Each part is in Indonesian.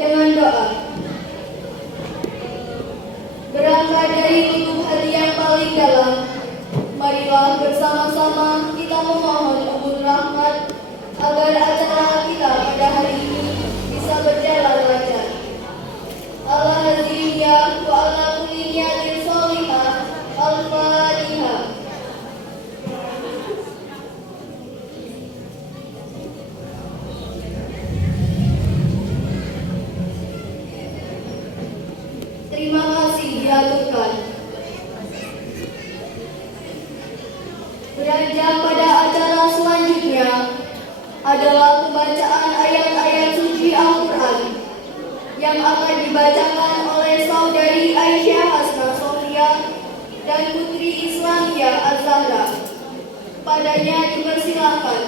dengan doa. Berangkat dari lubuk hati yang paling dalam, marilah bersama-sama kita memohon ubun rahmat agar acara kita pada hari ini bisa berjalan lancar. Al-Hazimiyah wa ala kulli niyatin sholihah. Al-Fatihah. Terima kasih diaturkan. Beranjak pada acara selanjutnya adalah pembacaan ayat-ayat suci Al-Quran yang akan dibacakan oleh saudari Aisyah Hasna Sofia dan Putri Islamiyah Az-Zahra. Padanya dipersilakan.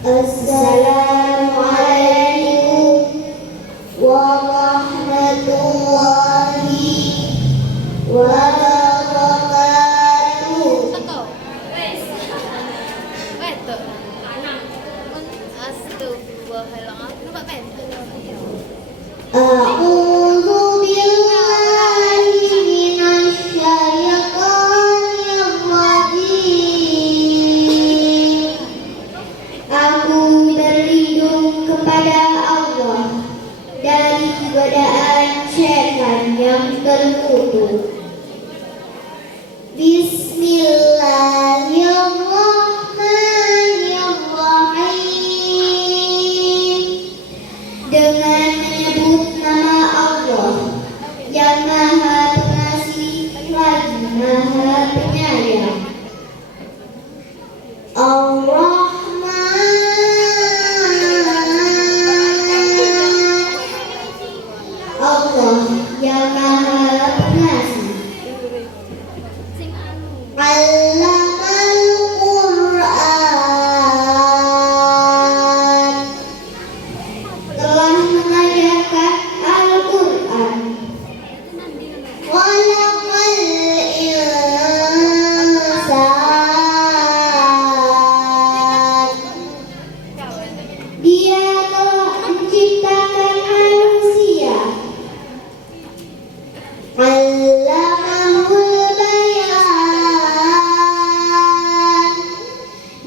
Assalamualaikum warahmatullahi wabarakatuh. A'udzu billahi minasy syaithanir rajim. Aku berlindung kepada Allah dari godaan syaitan yang terkutuk. Bismillahirrahmanirrahim. Dengan menyebut nama Allah yang Maha Pengasih lagi Maha Penyayang. Allah yang Maha Pengasih. Allamal Quran, telah mengajarkan Al-Quran. Khalaqal insan, Dia telah menciptakan manusia. Allamahul bayan,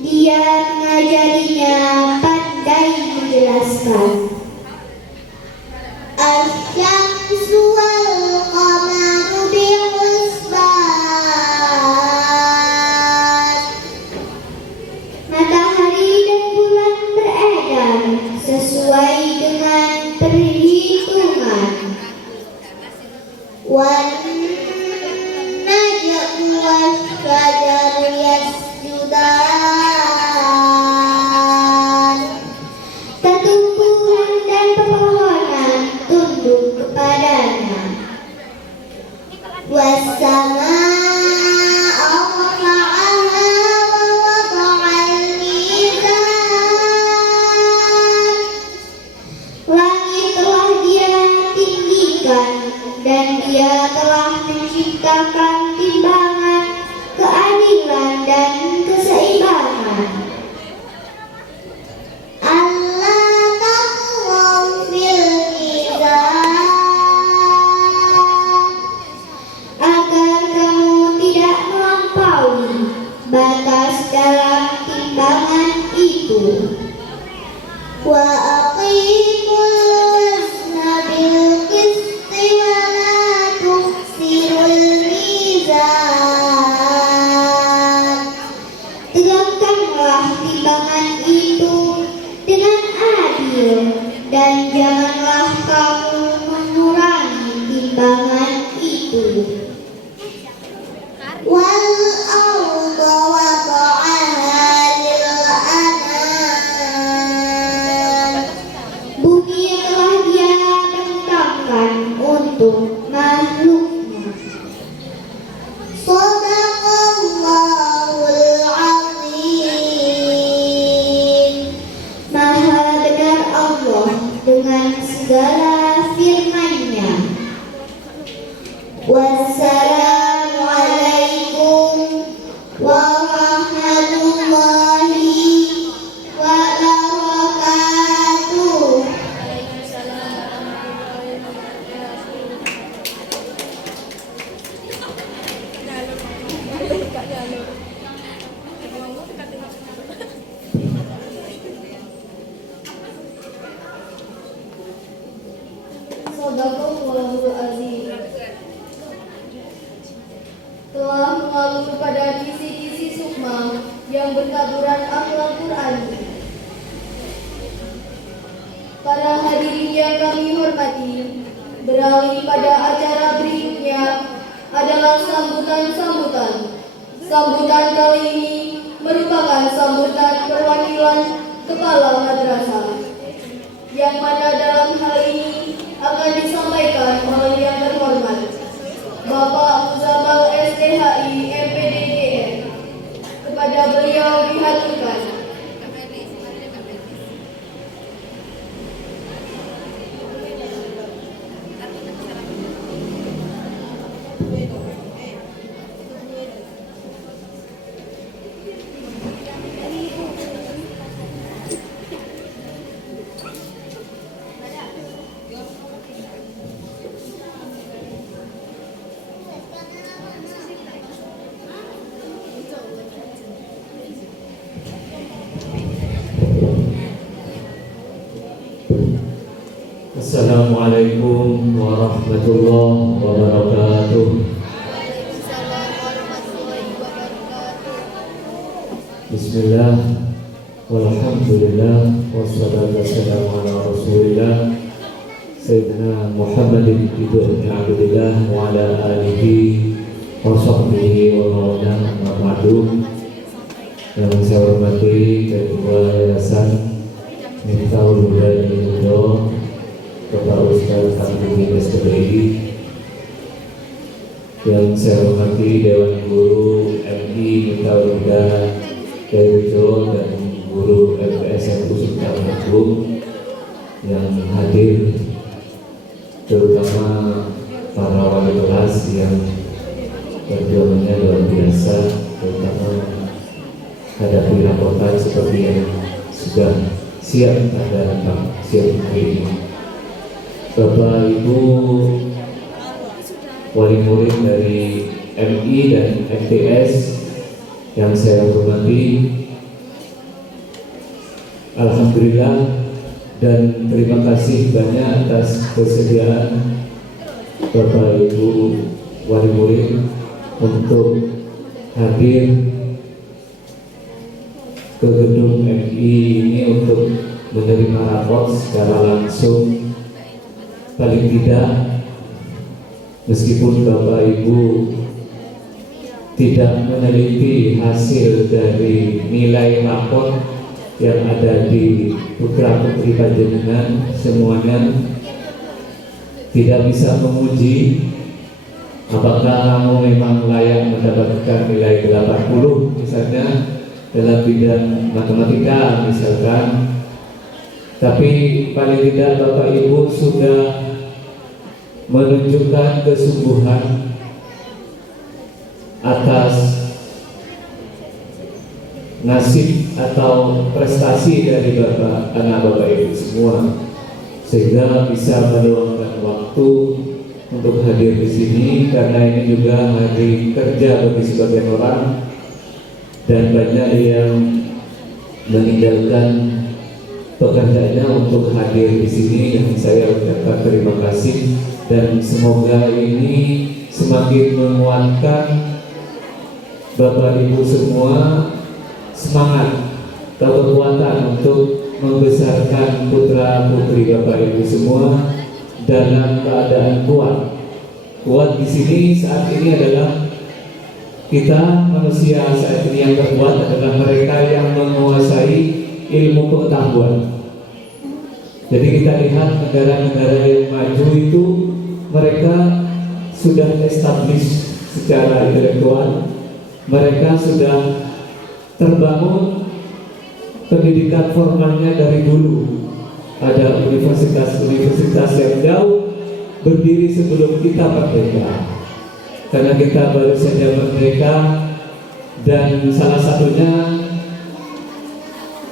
Dia mengajarinya pandai menjelaskan. Asy-syamsu wal qamaru bihusban, matahari dan bulan beredar sesuai dengan perhitungan. Wan najmu wasyajaru yasjudan, tumbuhan dan pepohonan tunduk kepadanya. Wassamaa'a rafa'aha wa wada'al mizan, langit telah Dia tinggikan dan Dia telah menciptakan timbangan, keadilan dan keseimbangan. Allah taqwaw fil mizan, agar kamu tidak melampaui batas dalam timbangan itu. Wa aqimul wazna bil qisti wa la tukhsirul mizan, mengalur pada kisi-kisi sukma yang bertaburan akhlak Qur'ani. Para hadirin yang kami hormati, beralih pada acara berikutnya adalah sambutan-sambutan. Sambutan kali ini merupakan sambutan perwakilan kepala madrasah, yang mana dalam hal ini akan disampaikan oleh yang terhormat Bapak Muzamal STHI MPDDN. Kepada beliau dihaturkan. Assalamualaikum warahmatullahi wabarakatuh. Bismillah, walhamdulillah, wassalatu wassalamu ala rasulillah Sayyidina Muhammadin ibn Abdillah wa ala alihi wa sahbihi wa mawadah amma ba'du. Yang saya hormati Ketua Yayasan Miftahul Huda Indonesia Bapak Ustaz Kamil STBI, yang saya hormati Dewan Guru MI Miftahul Huda Indonesia dan Guru MPSN Sultan Agung yang hadir, terutama para wali kelas yang perjuangannya luar biasa, terutama hadapi rapotan seperti yang sudah siap hari ini. Bapak Ibu wali murid dari MI dan MTS yang saya hormati, alhamdulillah dan terima kasih banyak atas kesediaan Bapak Ibu wali murid untuk hadir ke gedung MI ini untuk menerima rapor secara langsung. Paling tidak, meskipun Bapak Ibu tidak meneliti hasil dari nilai rapor yang ada di putra putri panjenengan, semuanya tidak bisa menguji apakah kamu memang layak mendapatkan nilai 80 misalnya dalam bidang matematika misalkan. Tapi paling tidak Bapak Ibu sudah menunjukkan kesungguhan atas nasib atau prestasi dari anak Bapak Ibu semua, sehingga bisa meluangkan waktu untuk hadir di sini, karena ini juga hari kerja bagi sebagian orang dan banyak yang meninggalkan pekerjaannya untuk hadir di sini. Dan saya ucapkan terima kasih dan semoga ini semakin menguatkan Bapak Ibu semua semangat atau kekuatan untuk membesarkan putra putri Bapak Ibu semua dalam keadaan kuat. Kuat di sini saat ini adalah kita manusia saat ini yang terkuat adalah mereka yang menguasai ilmu pengetahuan. Jadi kita lihat negara-negara yang maju itu mereka sudah establish secara intelektual, mereka sudah terbangun pendidikan formalnya dari dulu. Ada universitas-universitas yang jauh berdiri sebelum kita merdeka. Karena kita baru saja merdeka, dan salah satunya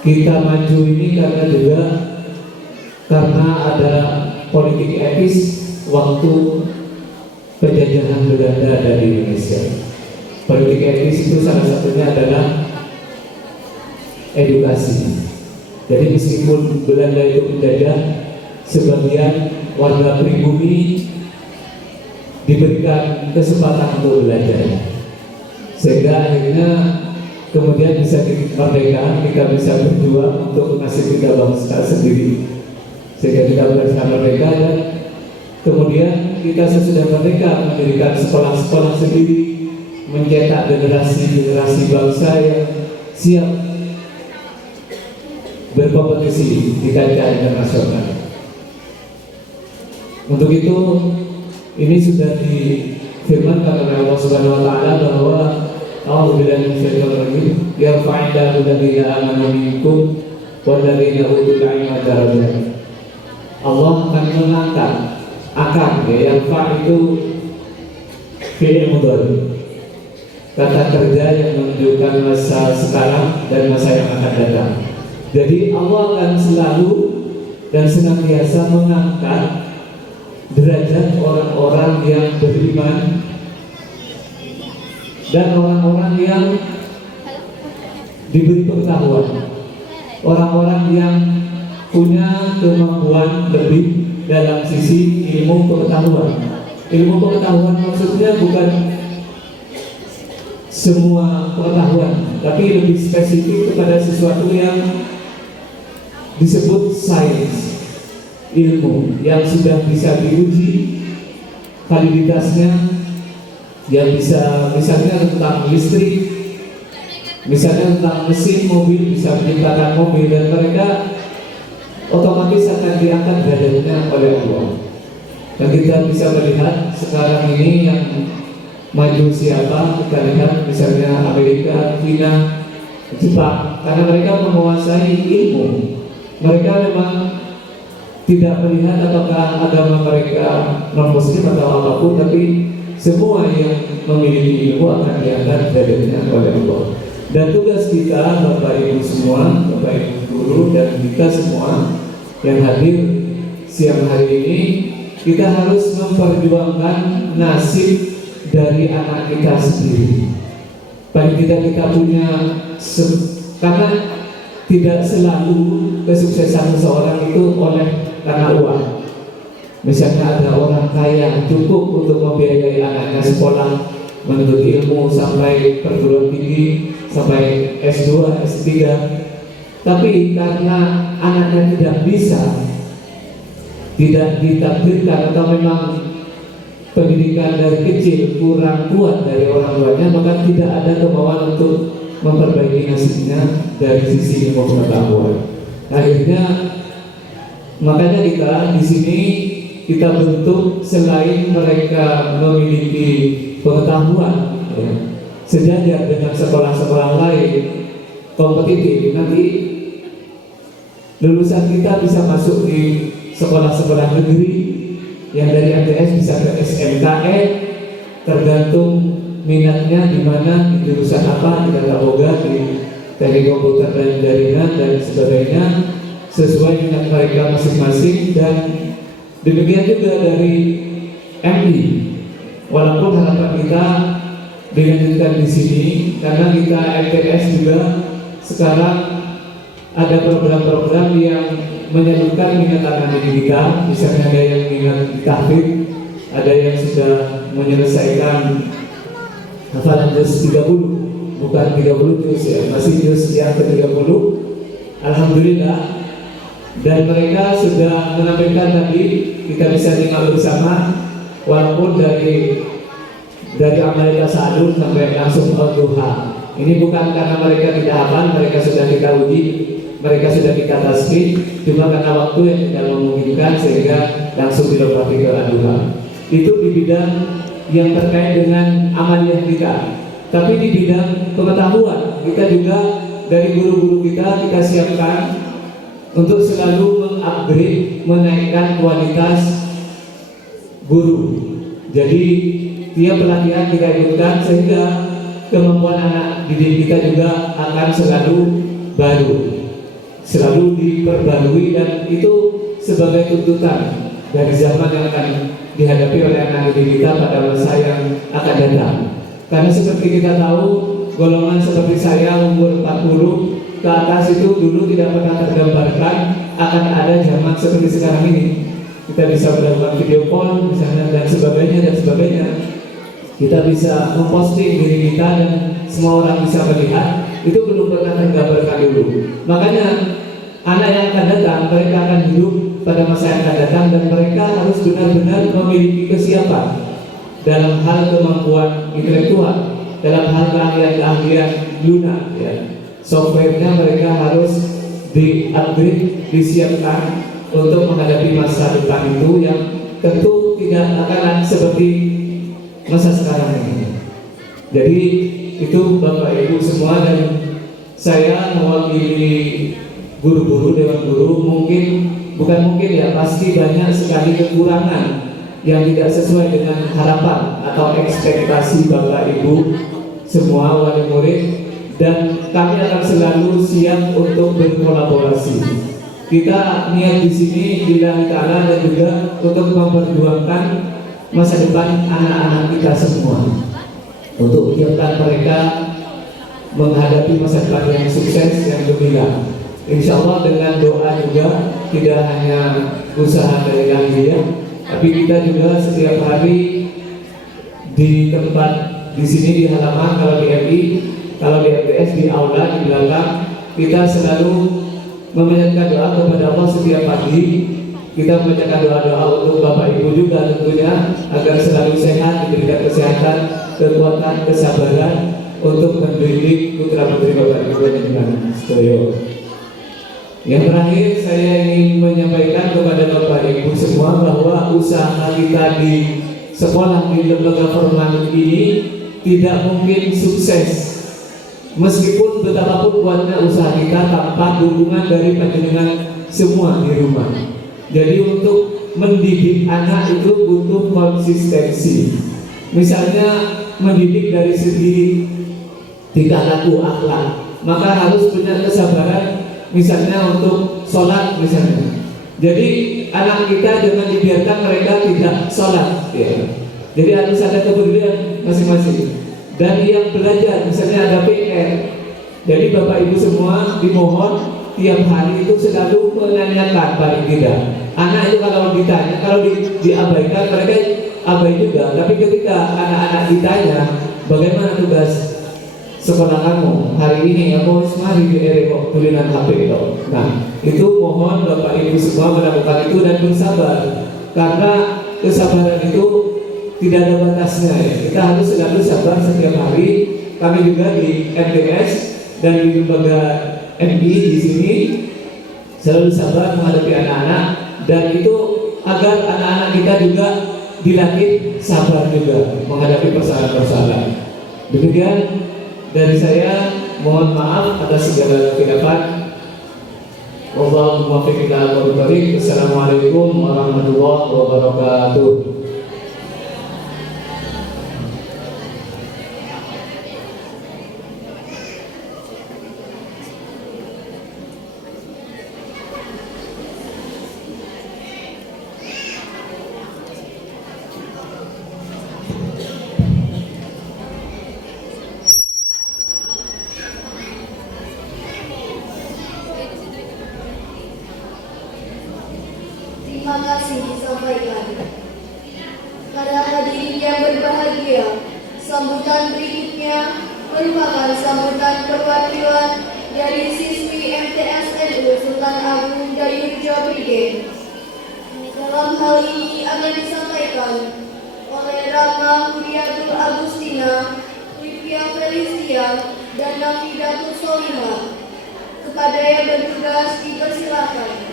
kita maju ini karena juga karena ada politik etis waktu penjajahan Belanda dari Indonesia. Politik etis itu salah satunya adalah edukasi. Jadi meskipun Belanda itu menjajah, sebagian warga pribumi diberikan kesempatan untuk belajar. sehingga akhirnya kemudian bisa merdeka, kita bisa berjuang untuk nasib kita bangsa sendiri, sehingga kita bisa merdeka. Dan kemudian kita sesudah merdeka mendirikan sekolah-sekolah sendiri, mencetak generasi-generasi bangsa yang siap berkompetisi di kancah internasional. Untuk itu, ini sudah difirmankan oleh Allah Subhanahu wa taala bahwa A'udzubillahi minasyaitonir rajim, yarfa'illahu alladziina aamanu minkum walladziina utul 'ilma darajat. Allah akan mengangkat, yarfa' itu fi'il mudhari, kata kerja yang menunjukkan masa sekarang dan masa yang akan datang. Jadi Allah akan selalu dan senantiasa mengangkat derajat orang-orang yang beriman dan orang-orang yang diberi pengetahuan, orang-orang yang punya kemampuan lebih dalam sisi ilmu pengetahuan. Ilmu pengetahuan maksudnya bukan semua pengetahuan, tapi lebih spesifik kepada sesuatu yang disebut sains, ilmu yang sudah bisa diuji validitasnya, yang bisa misalnya tentang listrik, misalnya tentang mesin mobil, bisa menciptakan mobil, dan mereka otomatis akan diangkat derajatnya oleh Allah. Dan kita bisa melihat sekarang ini yang maju siapa, kita lihat misalnya Amerika, China, Jepang, karena mereka menguasai ilmu. Mereka memang tidak melihat apakah agama mereka non-muslim atau apapun, tapi semua yang memiliki ilmu akan diangkat derajatnya oleh Allah. Dan tugas kita, Bapak Ibu semua, Bapak Ibu guru, dan kita semua yang hadir siang hari ini, kita harus memperjuangkan nasib dari anak kita sendiri. Paling tidak kita punya, karena tidak selalu kesuksesan seseorang itu karena uang. Misalnya ada orang kaya cukup untuk membiayai anaknya sekolah, menuntut ilmu sampai perguruan tinggi, sampai S2, S3. Tapi karena anaknya tidak bisa, tidak ditakdirkan, atau memang pendidikan dari kecil kurang kuat dari orang tuanya, maka tidak ada kemauan untuk memperbaiki nasibnya dari sisi ilmu pengetahuan. Akhirnya makanya kita di sini kita bentuk, selain mereka memiliki pengetahuan sejajar dengan sekolah-sekolah lain kompetitif, nanti lulusan kita bisa masuk di sekolah-sekolah negeri yang dari MTS bisa ke SMKN, tergantung minatnya di mana, di jurusan apa, di tata boga, di teknik komputer dan jaringan dan sebagainya, sesuai minat mereka masing-masing. Dan demikian juga dari MI, walaupun harapan kita dilanjutkan di sini, karena kita MTS juga sekarang ada program-program yang menyalurkan minat anak didik kita. Misalnya ada yang minat di tahfidz, ada yang sudah menyelesaikan hafalan juz 30, bukan 30 juz ya, masih juz yang ke-30, alhamdulillah. Dan mereka sudah menampilkan tadi, kita bisa simak bersama, walaupun dari Amalia Sa'adun sampai langsung al-duha. Ini bukan karena mereka tidak hafal, mereka sudah kita uji, mereka sudah kita tasbih, cuma karena waktu yang tidak memungkinkan sehingga langsung dilombakan ke al-duha. Itu di bidang yang terkait dengan amaliyah kita. Tapi di bidang pengetahuan, kita juga dari guru-guru kita siapkan untuk selalu mengupgrade, menaikkan kualitas guru. Jadi tiap pelatihan kita ikutkan sehingga kemampuan anak didik kita juga akan selalu baru, selalu diperbarui, dan itu sebagai tuntutan dari zaman yang akan dihadapi oleh anak didik kita pada masa yang akan datang. Karena seperti kita tahu, golongan seperti saya umur 40 ke atas itu dulu tidak pernah tergambarkan akan ada zaman seperti sekarang ini. Kita bisa melakukan video call misalnya dan sebagainya. Kita bisa memposting diri kita dan semua orang bisa melihat, itu belum pernah tergambarkan dulu. Makanya anak yang akan datang, mereka akan hidup pada masa yang akan datang, dan mereka harus benar-benar memiliki kesiapan dalam hal kemampuan intelektual, dalam hal keahlian-keahlian lunak, ya. Softwarenya mereka harus di-upgrade, disiapkan untuk menghadapi masa depan itu yang tentu tidak akan seperti masa sekarang ini. Jadi itu Bapak Ibu semua, dan saya mewakili guru-guru, dewan guru, bukan mungkin ya, pasti banyak sekali kekurangan yang tidak sesuai dengan harapan atau ekspektasi Bapak Ibu semua wali murid, dan kami akan selalu siap untuk berkolaborasi. Kita niat di sini lillahi ta'ala, dan juga untuk memperjuangkan masa depan anak-anak kita semua, untuk menyiapkan mereka menghadapi masa depan yang sukses, yang gemilang. Insya Allah dengan doa juga, tidak hanya usaha dari dia, tapi kita juga setiap hari di tempat di sini di halaman, kalau di MI, kalau di MTS, di aula, di belakang, kita selalu memanjatkan doa kepada Allah setiap pagi. Kita membacakan doa-doa untuk Bapak Ibu juga tentunya, agar selalu sehat, diberikan kesehatan, kekuatan, kesabaran untuk mendidik putra putri Bapak Ibu dengan setuju. Yang terakhir, saya ingin menyampaikan kepada Bapak Ibu semua bahwa usaha kita di sekolah di lembaga formal ini tidak mungkin sukses meskipun betapapun kuatnya usaha kita tanpa dukungan dari panjenengan semua di rumah. Jadi untuk mendidik anak itu butuh konsistensi. Misalnya mendidik dari segi tingkah laku, akhlak, maka harus punya kesabaran. Misalnya untuk sholat misalnya. Jadi anak kita jangan dibiarkan mereka tidak sholat, ya. Jadi harus ada kepedulian masing-masing. Dan yang belajar, misalnya ada PR. Jadi Bapak Ibu semua dimohon tiap hari itu selalu menanyakan paling tidak. Anak itu kalau ditanya, kalau diabaikan mereka abai juga. Tapi ketika anak-anak ditanya, bagaimana tugas sekolah kamu hari ini, aku mari di kok tulisan HP itu. Nah, itu mohon Bapak Ibu semua melakukan itu dan bersabar, karena kesabaran itu tidak ada batasnya, ya. Kita harus selalu sabar setiap hari. Kami juga di MTS dan di lembaga MI di sini selalu sabar menghadapi anak-anak, dan itu agar anak-anak kita juga dilatih sabar juga menghadapi persoalan-persoalan. Demikian dari saya, mohon maaf atas segala kehilafan. Wallahu muwaffiq ila aqwamit thoriq. Assalamualaikum warahmatullahi wabarakatuh. Terima kasih disampaikan. Para hadirin yang berbahagia, sambutan berikutnya merupakan sambutan perwakilan dari siswi MTS NU Sultan Agung Dayurjo Brigade. Dalam hal ini akan disampaikan oleh Rama Huriatul Agustina, Livia Felicia, dan Nafidatul Solima. Kepada yang bertugas dipersilakan.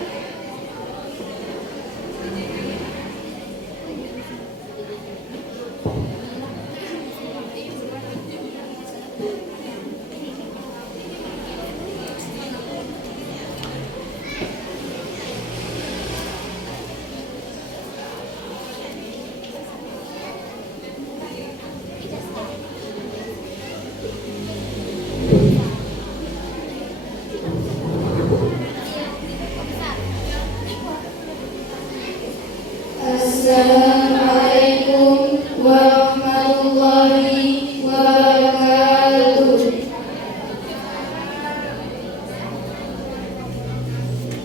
Assalamualaikum warahmatullahi wabarakatuh.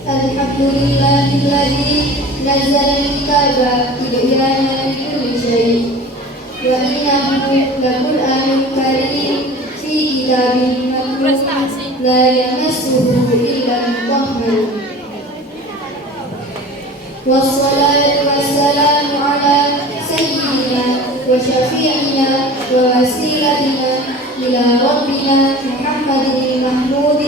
Alhamdulillahilladzi nazzala al-kitaba tibyanan likulli syai' wa innahu laqur'anun karim fi كتاب مكنون لا يمسه إلا المطهرون والصلاة والسلام على سيدنا وشفيعنا ووسيلتنا إلى ربنا محمد المحمود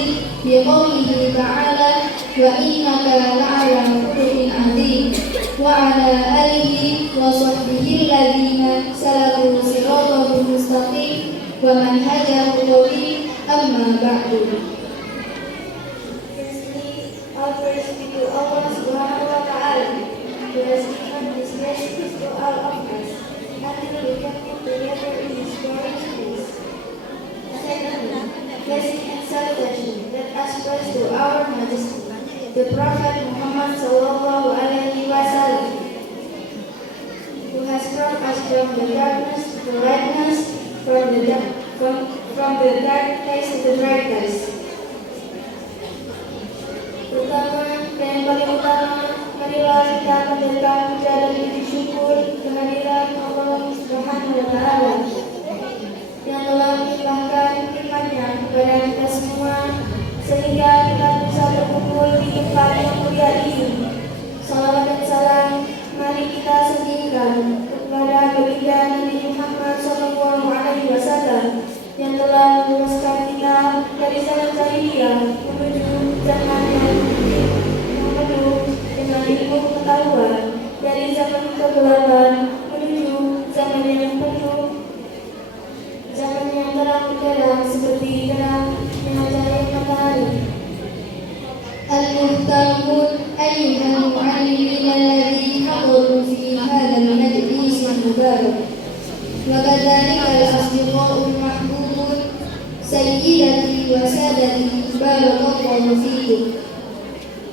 بقوله تعالى وإنك لعلى خلق عظيم وعلى آله وصحبه الذين سلكوا صراطه المستقيم ومنهجه القويم أما بعد. All praise be to Allah Subhanahu wa Ta'ala, who has given His blessings to all of us until we come together in His glorious place. Secondly, blessing and salutation let us praise to our Majesty, the Prophet Muhammad Sallallahu Alaihi Wasallam, who has brought us from the darkness to the lightness, from the dark place to the bright place. Pertama dan yang paling utama, marilah kita panjatkan puja dan puji syukur kehadiran Allah Subhanahu wa Ta'ala yang telah melimpahkan nikmatnya kepada kita semua sehingga kita bisa berkumpul di tempat yang mulia ini. Salawat dan salam mari kita sendirikan kepada baginda Nabi Muhammad SAW yang telah meluaskan kita dari zaman jahiliyah menuju zaman yang penuh dengan ilmu pengetahuan, dari zaman kegelapan menuju zaman yang penuh, zaman yang terang benderang seperti terangnya cahaya matahari. Al-Muhtamun ayyuhal mu'allimin alladhi hadaru fi hadzal majlis al-mubarak wa kadzalika al-asdiqa'ul mahbubun sayyidati wa sadati barakallahu fikum.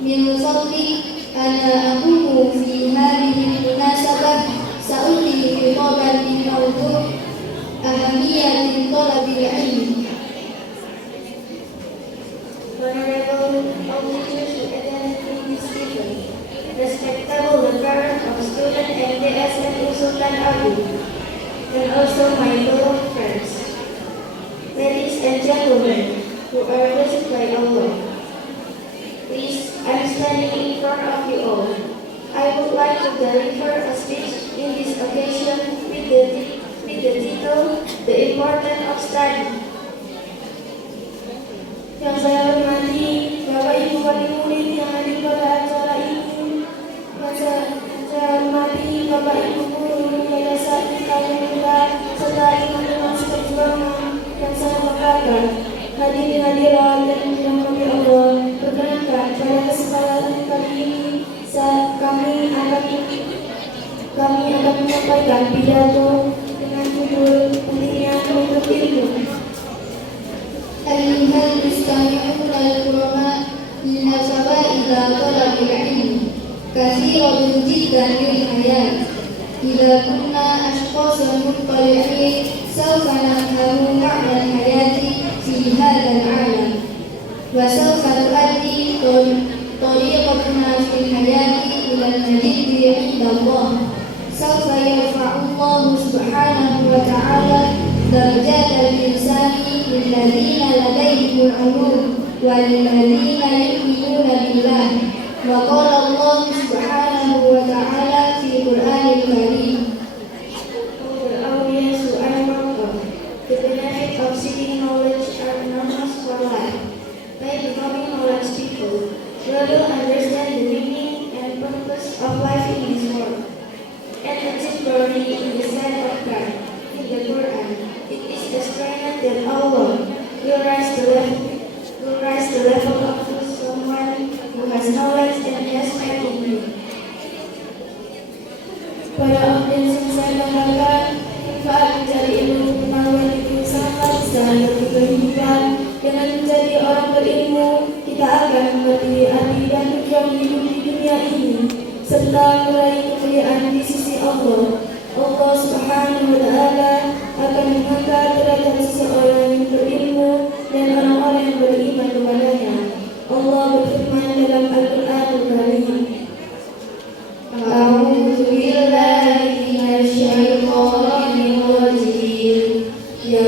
Min fadli ana aqulu fi hadhihi al-munasabah sa'ulli khitaban bi mawdu' ahamiyatin talabil ilm. Honorable officers who attended this event, respectable the parent of student MTSN Sultan Abu, and also my fellow friends, ladies and gentlemen who are blessed by Allah. Please, I'm standing in front of you all. I would like to deliver a speech in this occasion with the title, The Importance of Study. Yang saya hormati Bapak Ibu wali murid yang hadir pada acara ini, yang saya hormati Bapak Ibu guru Yayasan Hidayah Muda serta teman-teman seperjuangan yang saya banggakan, hadirin hadirat dan dirahmati Allah. Perkenankan pada kesempatan kali ini kami akan menyampaikan pidato dengan judul pentingnya menuntut ilmu. أيها المستمعون الكرماء إن فوائد طلب العلم كثيرة جدا للحياة. إذا كنا أشخاصا مطلعين سوف نفهم معنى الحياة في هذا العالم، وسوف تؤدي طريقتنا في الحياة إلى المجد عند الله. سوف يرفع الله سبحانه وتعالى درجات الإنسان للذين لديهم العلوم وللذين يؤمنون بالله. وقال الله سبحانه وتعالى في القرآن الكريم: The benefit of seeking knowledge are enormous for life. By becoming knowledge people, we will understand the meaning and purpose of life in this world. And particularly in the sight of God, in the Quran, it is explained that Allah will raise the level of someone who has knowledge and has faith in Him. Pada audiens yang saya banggakan, manfaat mencari ilmu pengetahuan itu sangat besar bagi kehidupan. Dengan menjadi orang berilmu, kita akan mengerti arti dan tujuan hidup di dunia ini, serta meraih kemuliaan di sisi Allah. Allah Subhanahu wa Ta'ala akan mengangkat derajat seseorang yang berilmu dan orang-orang yang beriman kepadanya. Allah berfirman dalam Al-Qur'anul Karim: A'udzu billahi minasy syaithanir rajim. Ya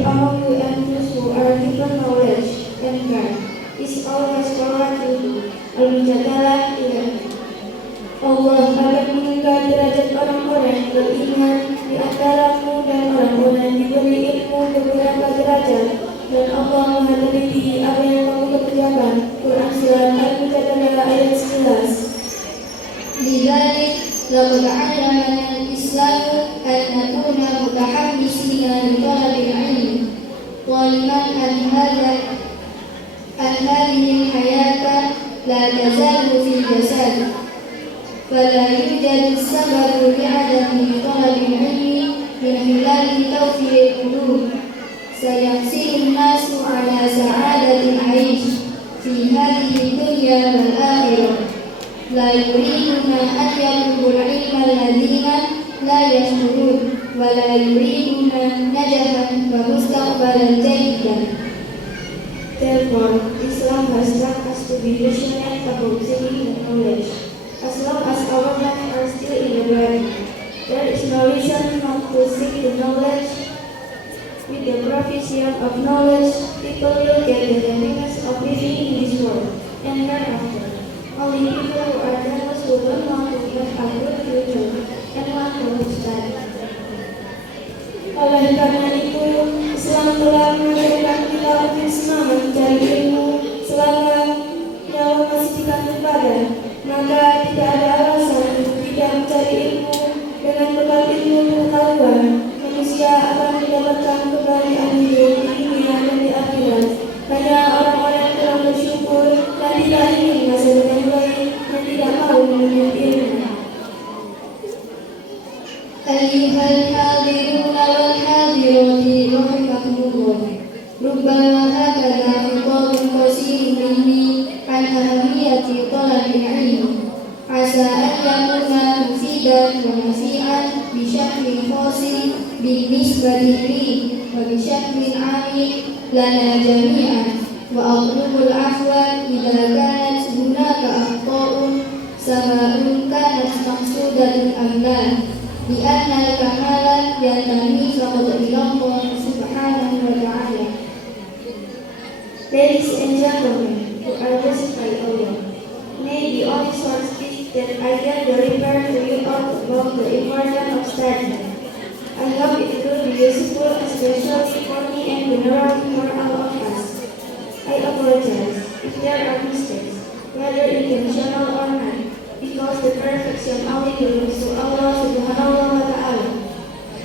be among you and those who are given knowledge and God is always forward to you. Al-Mujadalah 11. Allah akan mengangkat derajat orang-orang yang beriman di antaramu dan orang-orang yang diberi ilmu beberapa derajat, dan Allah Maha teliti apa yang kamu kerjakan. Quran Surat Al-Mujadalah ayat 11. لذلك لقد علمنا الإسلام أن نكون متحمسين لطلب العلم طالبا أن هذه الحياة لا تزال في الجسد، فلا يوجد السبب لعدم طلب العلم من خلال توفير القلوب. سيحصل الناس على سعادة العيش في هذه الدنيا والآخرة، لا يريدون أن يطلبوا العلم الذين لا يشعرون، ولا يريدون نجحا ومستقبلا جيدا. Therefore, Islam has taught us to be passionate about seeking knowledge. As long as our minds are still in the body, there is no reason not to seek the knowledge. With the provision of knowledge, people will get the happiness of living in this world and hereafter. Only people who are those who don't want to have a good future and want to study. Oleh karena itu, Islam telah mengajarkan kita untuk semangat mencari ilmu selama nyawa masih di kandung badan. Maka tidak ada alasan untuk tidak mencari ilmu. Dengan bekal ilmu pengetahuan, manusia akan mendapatkan kebahagiaan hidup di dunia dan di akhirat. Hanya orang-orang yang telah bersyukur dan tidak ingin masa depan baik dan tidak mau menuntut ilmu. أيها الحاضرون والحاضرات رحمكم الله، ربما هكذا خطاب قصير مني عن أهمية طلب العلم، عسى أن يكون مفيدا ونفيعا بشكل خاص بالنسبة لي وبشكل عام لنا جميعا، وأطلب العفو إذا كانت هناك أخطاء سواء كانت مقصودة أم لا، لأن الكمال ينتمي فقط إلى الله سبحانه وتعالى. Ladies and gentlemen, who are blessed by Allah, may the only source speak that I can deliver to you all about the importance of study. I hope it will be useful, especially for me and generally for all of us. I apologize if there are mistakes, whether intentional or not, because the perfection only belongs to Allah Subhanahu wa Ta'ala.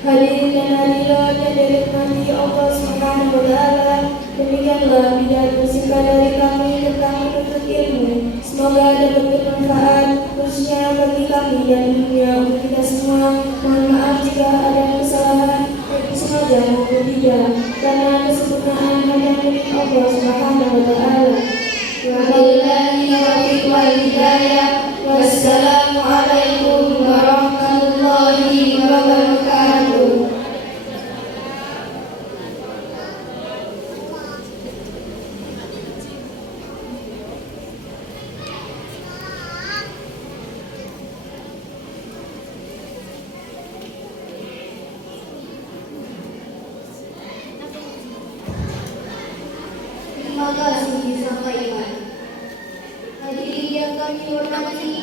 Hadirin dan hadirat yang dirahmati Allah Subhanahu wa Ta'ala, demikianlah bidang bersingkat dari kami tentang menuntut ilmu. Semoga dapat bermanfaat khususnya bagi kami dan dunia untuk kita semua. Mohon maaf jika ada kesalahan baik sengaja maupun tidak, karena kesempurnaan hanya milik Allah Subhanahu wa Ta'ala. Wabillahi taufiq wal hidayah. Wassalamualaikum warahmatullahi wabarakatuh. Terima kasih disampaikan. Hadirin yang kami hormati,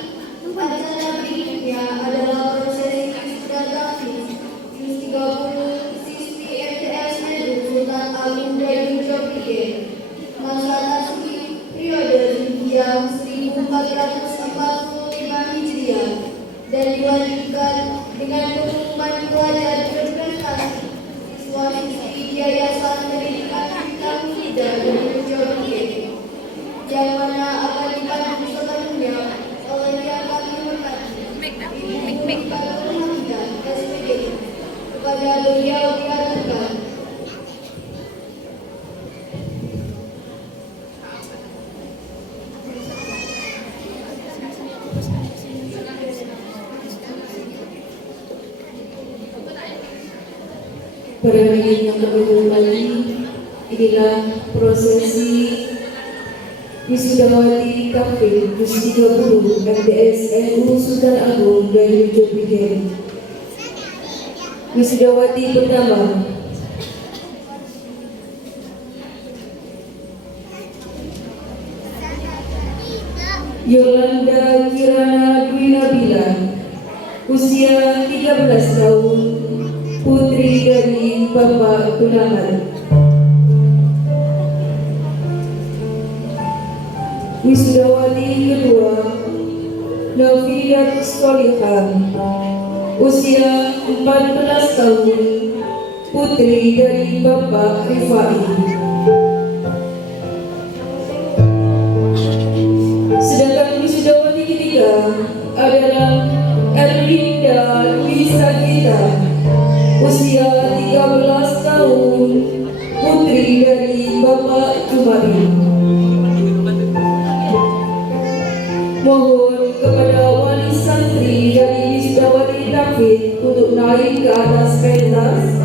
acara berikutnya adalah prosesi wisuda tahfiz Juz 30 siswi MTS NU Sultan Agung Daerah Jombang, masa tasbih periode Hijriah 1445 Hijriah, dan dilanjutkan dengan pengumuman pelajar berprestasi siswa-siswi Yayasan Pendidikan Bintang Muda Daerah Jombang, yang mana akan dipandu sepenuhnya oleh yang kami hormati Ibu Muhammadiyah SPD. Kepada beliau diaturkan. Pada menit yang kembali, inilah prosesi Wisudawati Tahfiz Juz 30 MTS NU Sultan Agung Daerah Jombang. Wisudawati pertama Yolanda Kirana Dwi Nabila, usia 13 tahun, putri dari Bapak Tunangan. Wisudawati kedua, Noviatus Solihah, usia 14 tahun, putri dari Bapak Rifai. Sedangkan wisudawati ketiga adalah Erlinda Luisa Gita, usia 13 tahun, putri dari Bapak Jumari. Mohon kepada wali santri dari Wisudawati David untuk naik ke atas pentas